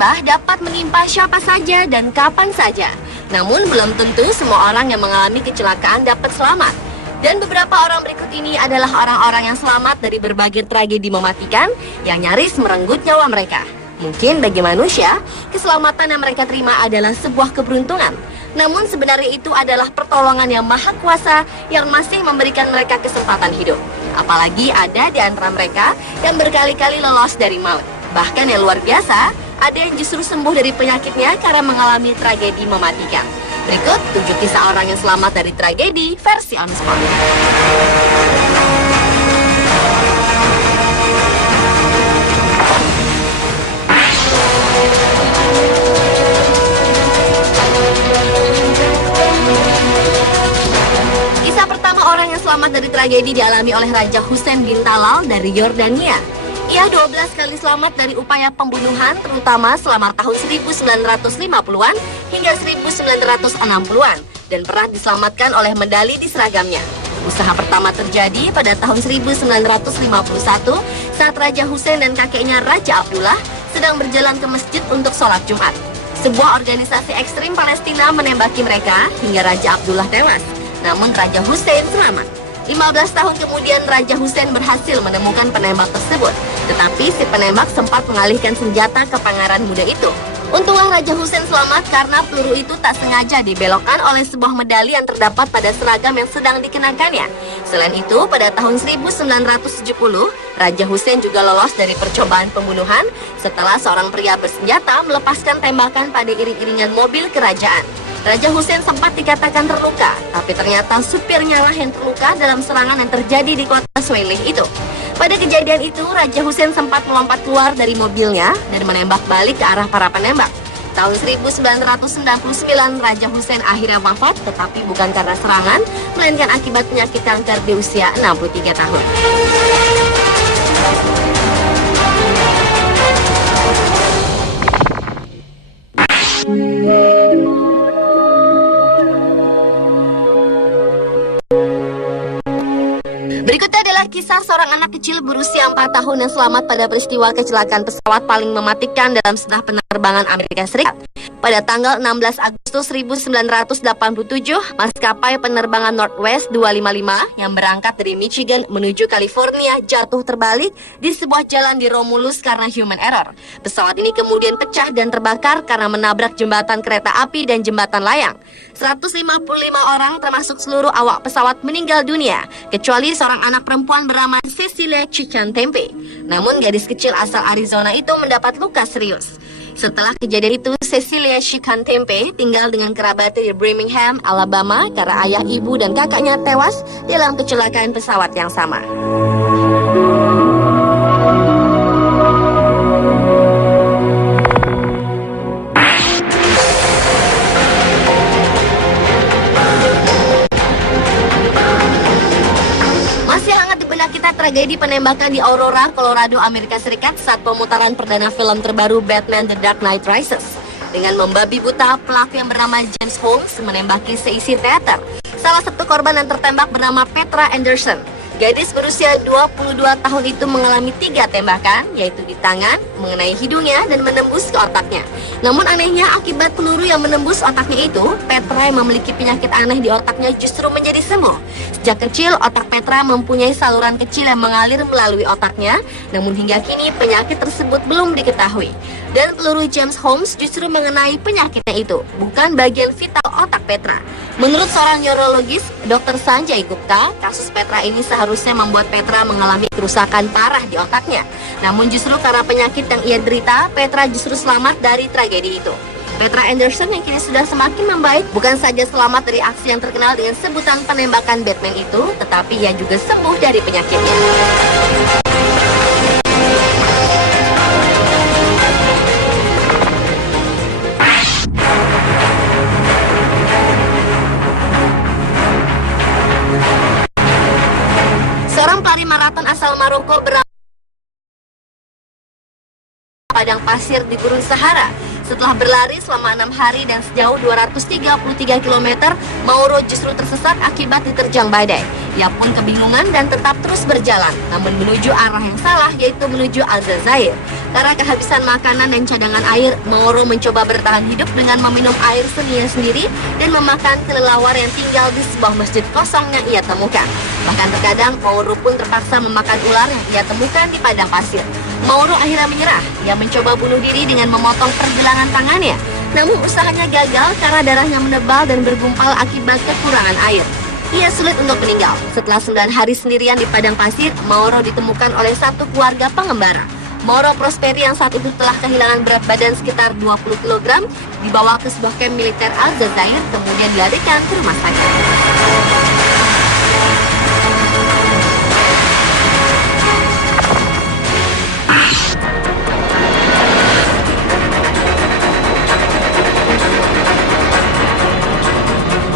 musibah dapat menimpa siapa saja dan kapan saja. Namun belum tentu semua orang yang mengalami kecelakaan dapat selamat. Dan beberapa orang berikut ini adalah orang-orang yang selamat dari berbagai tragedi mematikan yang nyaris merenggut nyawa mereka. Mungkin bagi manusia, keselamatan yang mereka terima adalah sebuah keberuntungan. Namun sebenarnya itu adalah pertolongan yang maha kuasa yang masih memberikan mereka kesempatan hidup. Apalagi ada di antara mereka yang berkali-kali lolos dari maut. Bahkan yang luar biasa, ada yang justru sembuh dari penyakitnya karena mengalami tragedi mematikan. Berikut 7 kisah orang yang selamat dari tragedi versi on spot. Kisah pertama orang yang selamat dari tragedi dialami oleh Raja Hussein bin Talal dari Yordania. Ia 12 kali selamat dari upaya pembunuhan, terutama selama tahun 1950-an hingga 1960-an, dan pernah diselamatkan oleh medali di seragamnya. Usaha pertama terjadi pada tahun 1951 saat Raja Hussein dan kakeknya Raja Abdullah sedang berjalan ke masjid untuk sholat Jumat. Sebuah organisasi ekstrim Palestina menembaki mereka hingga Raja Abdullah tewas. Namun Raja Hussein selamat. 15 tahun kemudian Raja Hussein berhasil menemukan penembak tersebut. Tetapi si penembak sempat mengalihkan senjata ke pangeran muda itu. Untunglah Raja Hussein selamat karena peluru itu tak sengaja dibelokkan oleh sebuah medali yang terdapat pada seragam yang sedang dikenakannya. Selain itu, pada tahun 1970, Raja Hussein juga lolos dari percobaan pembunuhan setelah seorang pria bersenjata melepaskan tembakan pada iring-iringan mobil kerajaan. Raja Hussein sempat dikatakan terluka, tapi ternyata supirnya lah yang terluka dalam serangan yang terjadi di kota Sweleh itu. Pada kejadian itu, Raja Hussein sempat melompat keluar dari mobilnya dan menembak balik ke arah para penembak. Tahun 1999, Raja Hussein akhirnya wafat, tetapi bukan karena serangan, melainkan akibat penyakit kanker di usia 63 tahun. Berikutnya adalah kisah seorang anak kecil berusia 4 tahun yang selamat pada peristiwa kecelakaan pesawat paling mematikan dalam sejarah penerbangan Amerika Serikat. Pada tanggal 16 Agustus 1987, maskapai penerbangan Northwest 255 yang berangkat dari Michigan menuju California jatuh terbalik di sebuah jalan di Romulus karena human error. Pesawat ini kemudian pecah dan terbakar karena menabrak jembatan kereta api dan jembatan layang. 155 orang termasuk seluruh awak pesawat meninggal dunia, kecuali seorang anak perempuan bernama Cecilia Chicantempe. Namun gadis kecil asal Arizona itu mendapat luka serius. Setelah kejadian itu, Cecilia Chicantempe tinggal dengan kerabatnya di Birmingham, Alabama karena ayah, ibu, dan kakaknya tewas dalam kecelakaan pesawat yang sama. Tragedi penembakan di Aurora, Colorado, Amerika Serikat saat pemutaran perdana film terbaru Batman The Dark Knight Rises. Dengan membabi buta, pelaku yang bernama James Holmes menembaki seisi teater. Salah satu korban yang tertembak bernama Petra Anderson. Gadis berusia 22 tahun itu mengalami 3 tembakan, yaitu di tangan, mengenai hidungnya, dan menembus ke otaknya. Namun anehnya, akibat peluru yang menembus otaknya itu, Petra yang memiliki penyakit aneh di otaknya justru menjadi sembuh. Sejak kecil, otak Petra mempunyai saluran kecil yang mengalir melalui otaknya, namun hingga kini penyakit tersebut belum diketahui. Dan peluru James Holmes justru mengenai penyakitnya itu, bukan bagian vital otak Petra. Menurut seorang neurologis, Dr. Sanjay Gupta, kasus Petra ini seharusnya membuat Petra mengalami kerusakan parah di otaknya. Namun justru karena penyakit yang ia derita, Petra justru selamat dari tragedi itu. Petra Anderson yang kini sudah semakin membaik, bukan saja selamat dari aksi yang terkenal dengan sebutan penembakan Batman itu, tetapi ia juga sembuh dari penyakitnya. Seorang pelari maraton asal Maroko padang pasir di Gurun Sahara. Setelah berlari selama 6 hari dan sejauh 233 km, Mauro justru tersesat akibat diterjang badai. Ia pun kebingungan dan tetap terus berjalan, namun menuju arah yang salah, yaitu menuju Aljazair. Karena kehabisan makanan dan cadangan air, Mauro mencoba bertahan hidup dengan meminum air senia sendiri dan memakan kelelawar yang tinggal di sebuah masjid kosong yang ia temukan. Bahkan terkadang Mauro pun terpaksa memakan ular yang ia temukan di padang pasir. Mauro akhirnya menyerah. Ia mencoba bunuh diri dengan memotong pergelangan tangannya. Namun usahanya gagal karena darahnya menebal dan bergumpal akibat kekurangan air. Ia sulit untuk meninggal. Setelah 9 hari sendirian di padang pasir, Mauro ditemukan oleh satu keluarga pengembara. Mauro Prosperi yang saat itu telah kehilangan berat badan sekitar 20 kg dibawa ke sebuah kamp militer Aljazair, kemudian dilarikan ke rumah sakit.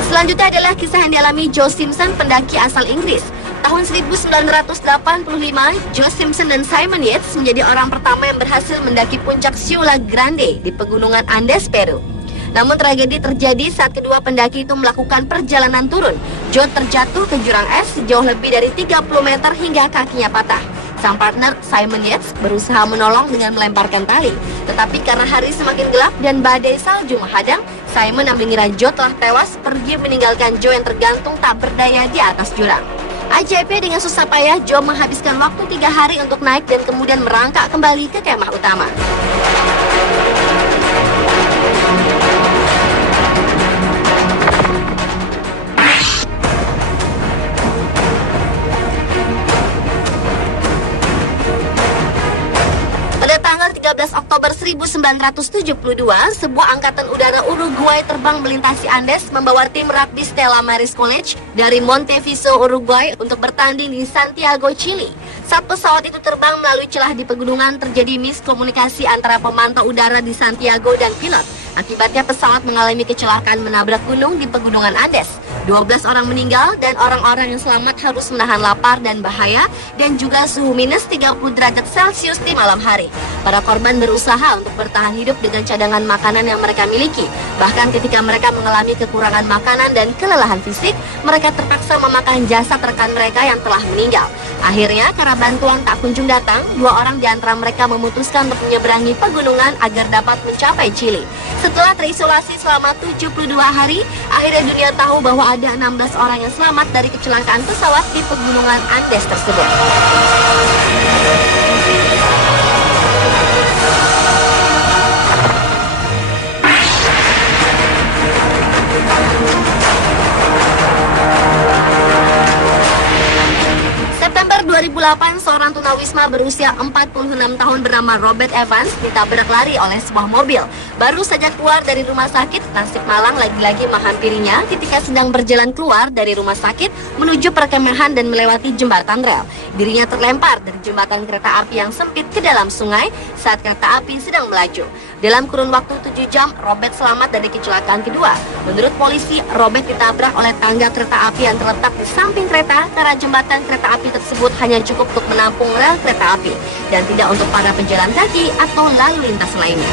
Selanjutnya adalah kisah yang dialami Joe Simpson, pendaki asal Inggris. Tahun 1985, Joe Simpson dan Simon Yates menjadi orang pertama yang berhasil mendaki puncak Ciudad Grande di pegunungan Andes, Peru. Namun tragedi terjadi saat kedua pendaki itu melakukan perjalanan turun. Joe terjatuh ke jurang es sejauh lebih dari 30 meter hingga kakinya patah. Sang partner Simon Yates berusaha menolong dengan melemparkan tali. Tetapi karena hari semakin gelap dan badai salju menghadang, Simon yang mengira Joe telah tewas pergi meninggalkan Joe yang tergantung tak berdaya di atas jurang. Ajaibnya dengan susah payah, Joe menghabiskan waktu 3 hari untuk naik dan kemudian merangkak kembali ke kemah utama. Pada tanggal 13 Oktober 1972, sebuah angkatan udara Uruguay terbang melintasi Andes membawa tim rugby Stella Maris College dari Montevideo, Uruguay untuk bertanding di Santiago, Chili. Saat pesawat itu terbang melalui celah di pegunungan, terjadi miskomunikasi antara pemantau udara di Santiago dan pilot. Akibatnya pesawat mengalami kecelakaan menabrak gunung di pegunungan Andes. 12 orang meninggal dan orang-orang yang selamat harus menahan lapar dan bahaya dan juga suhu minus 30 derajat Celcius di malam hari. Para korban berusaha untuk bertahan hidup dengan cadangan makanan yang mereka miliki. Bahkan ketika mereka mengalami kekurangan makanan dan kelelahan fisik, mereka terpaksa memakan jasad rekan mereka yang telah meninggal. Akhirnya, karena bantuan tak kunjung datang, 2 orang di antara mereka memutuskan untuk menyeberangi pegunungan agar dapat mencapai Chili. Setelah terisolasi selama 72 hari, akhirnya dunia tahu bahwa ada 16 orang yang selamat dari kecelakaan pesawat di pegunungan Andes tersebut. September 2008, seorang tunawisma berusia 46 tahun bernama Robert Evans ditabrak lari oleh sebuah mobil. Baru saja keluar dari rumah sakit, nasib malang lagi-lagi menghampirinya ketika sedang berjalan keluar dari rumah sakit menuju perkemahan dan melewati jembatan rel. Dirinya terlempar dari jembatan kereta api yang sempit ke dalam sungai saat kereta api sedang melaju. Dalam kurun waktu 7 jam, Robert selamat dari kecelakaan kedua. Menurut polisi, Robert ditabrak oleh tangga kereta api yang terletak di samping kereta karena jembatan kereta api tersebut hanya cukup untuk menampung rel kereta api dan tidak untuk para pejalan kaki atau lalu lintas lainnya.